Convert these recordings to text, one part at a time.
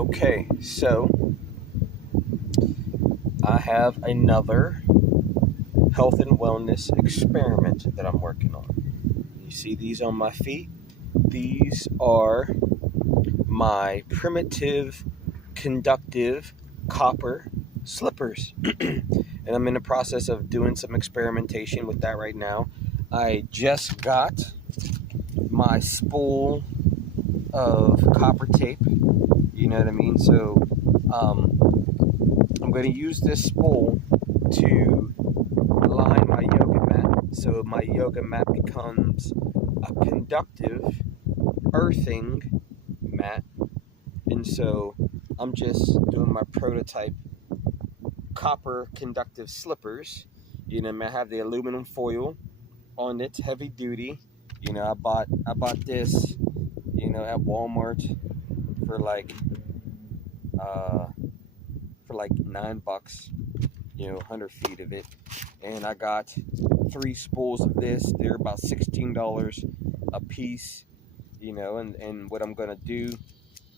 Okay, so I have another health and wellness experiment that I'm working on. You see these on my feet? These are my primitive conductive copper slippers. And I'm in the process of doing some experimentation with that right now. I just got my spool of copper tape. You know what I mean? So I'm going to use this spool to line my yoga mat. So my yoga mat becomes a conductive earthing mat. And so I'm just doing my prototype copper conductive slippers. You know, I have the aluminum foil on it, heavy duty. You know, I bought this, at Walmart for like $9. 100 feet of it, and I got 3 spools of this. They're about $16 a piece. And what I'm gonna do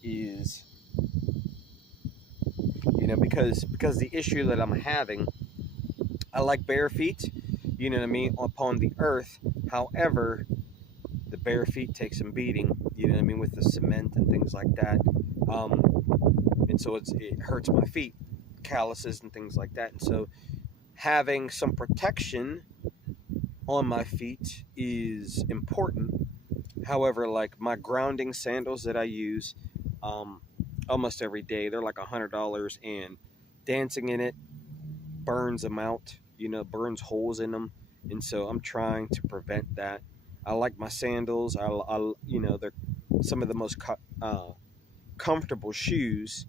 is, because the issue that I'm having, I like bare feet, you know what I mean, upon the earth. However, the bare feet take some beating, you know what I mean, with the cement and things like that. And so it hurts my feet, calluses and things like that. And so having some protection on my feet is important. However, like my grounding sandals that I use almost every day, they're like $100, and dancing in it burns them out, burns holes in them. And so I'm trying to prevent that. I like my sandals. They're some of the most comfortable shoes.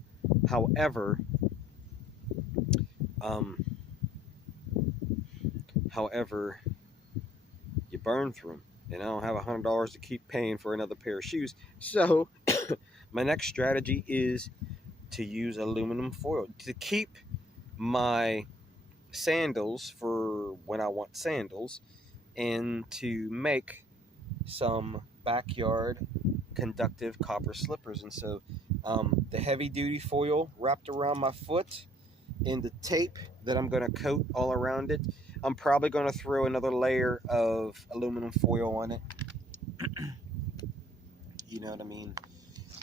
However, however, you burn through them, and I don't have $100 to keep paying for another pair of shoes. So my next strategy is to use aluminum foil to keep my sandals for when I want sandals, and to make some backyard conductive copper slippers. And so the heavy duty foil wrapped around my foot, and the tape that I'm going to coat all around it, I'm probably going to throw another layer of aluminum foil on it. You know what I mean?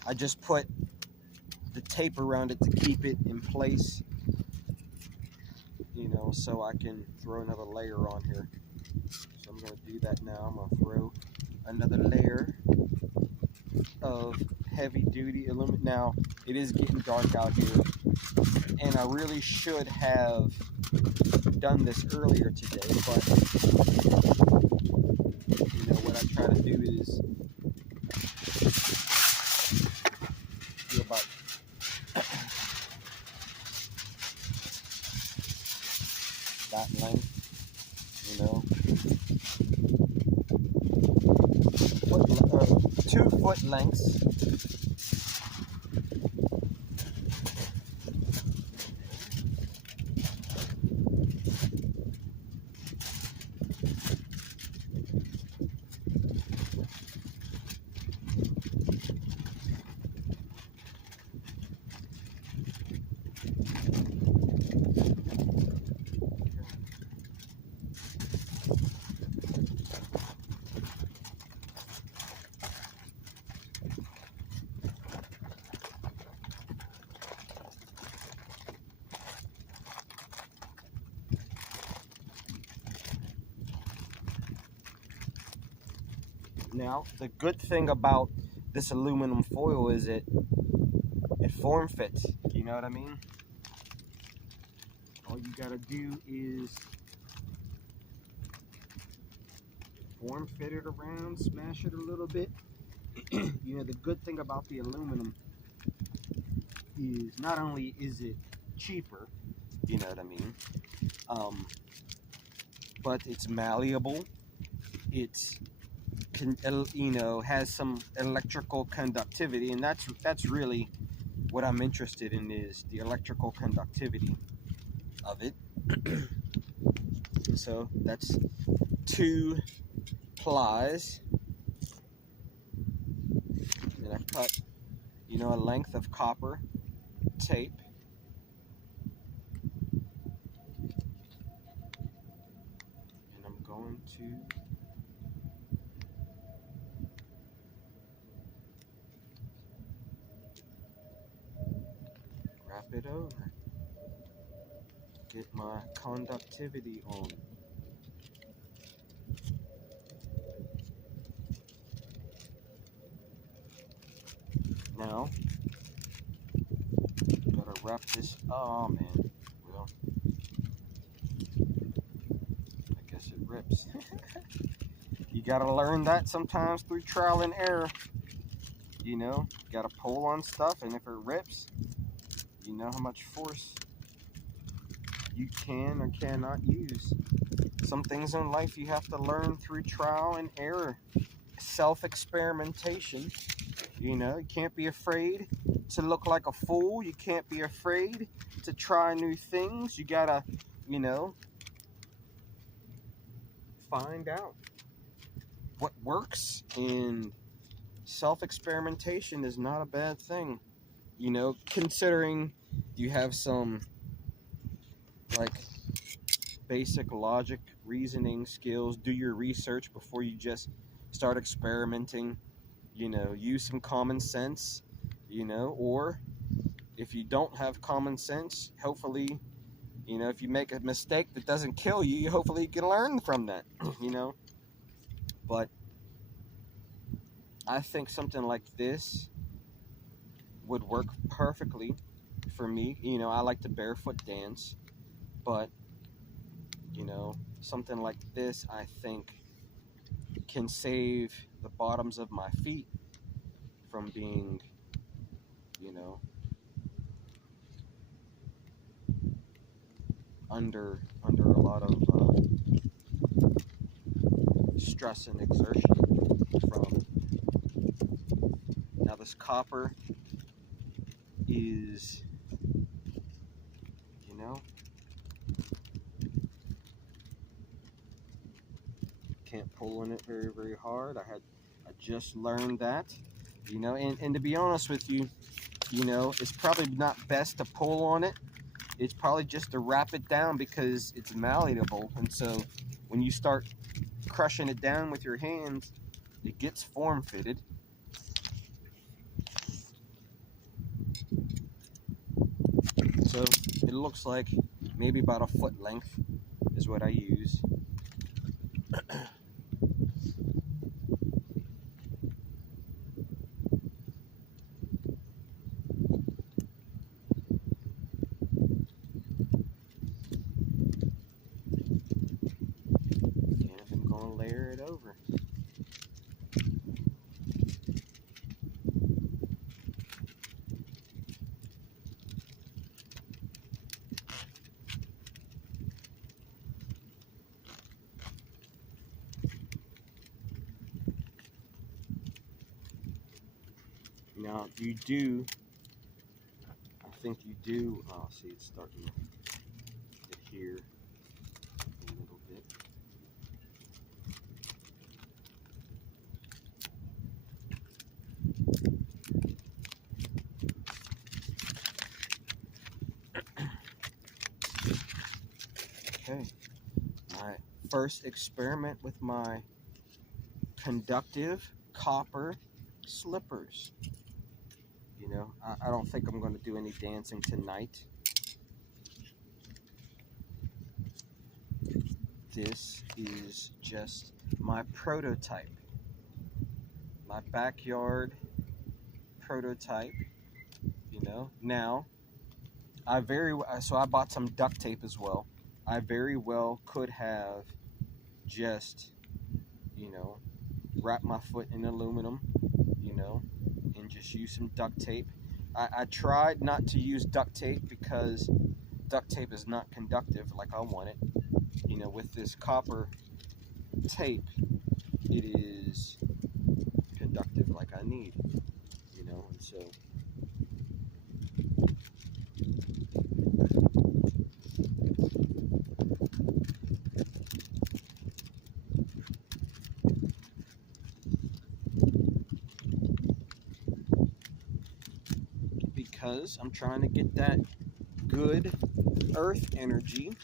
I just put the tape around it to keep it in place, so I can throw another layer on here. So I'm going to do that now. I'm going to throw another layer of heavy duty aluminum. Now, it is getting dark out here, and I really should have done this earlier today, but what I try to do is do about that length, 2 foot lengths. Now, the good thing about this aluminum foil is it form fits. You know what I mean? All you gotta do is form fit it around, smash it a little bit. The good thing about the aluminum is not only is it cheaper, you know what I mean, but it's malleable. It's has some electrical conductivity, and that's really what I'm interested in, is the electrical conductivity of it. So that's 2 plies, and I cut a length of copper tape. And I'm going to wrap it over. Get my conductivity on. Now, gotta wrap this. Oh man, well, I guess it rips. You gotta learn that sometimes through trial and error. You know, you gotta pull on stuff, and if it rips, you know how much force you can or cannot use. Some things in life you have to learn through trial and error, self-experimentation. You know, you can't be afraid to look like a fool. You can't be afraid to try new things. You gotta, you know, find out what works, and self-experimentation is not a bad thing. You know, considering you have some like basic logic, reasoning skills, do your research before you just start experimenting. You know, use some common sense, you know, or if you don't have common sense, hopefully, you know, if you make a mistake that doesn't kill you, hopefully you can learn from that, you know. But I think something like this would work perfectly for me. You know, I like to barefoot dance, but, you know, something like this, I think, can save the bottoms of my feet from being, you know, under a lot of stress and exertion from. Now this copper is, you know, can't pull on it very hard. I just learned that, you know, and to be honest with you, you know, it's probably not best to pull on it. It's probably just to wrap it down because it's malleable, and so when you start crushing it down with your hands, it gets form fitted. So it looks like maybe about a foot length is what I use. And I'm gonna layer it over. Now you do, I think you do, oh see it's starting to adhere a little bit. Okay, my first experiment with my conductive copper slippers. You know, I don't think I'm going to do any dancing tonight. This is just my prototype, my backyard prototype, you know. Now, so I bought some duct tape as well. I very well could have just, you know, wrap my foot in aluminum, you know, and just use some duct tape. I tried not to use duct tape because duct tape is not conductive like I want it. You know, with this copper tape, it is conductive like I need, you know, and so because I'm trying to get that good earth energy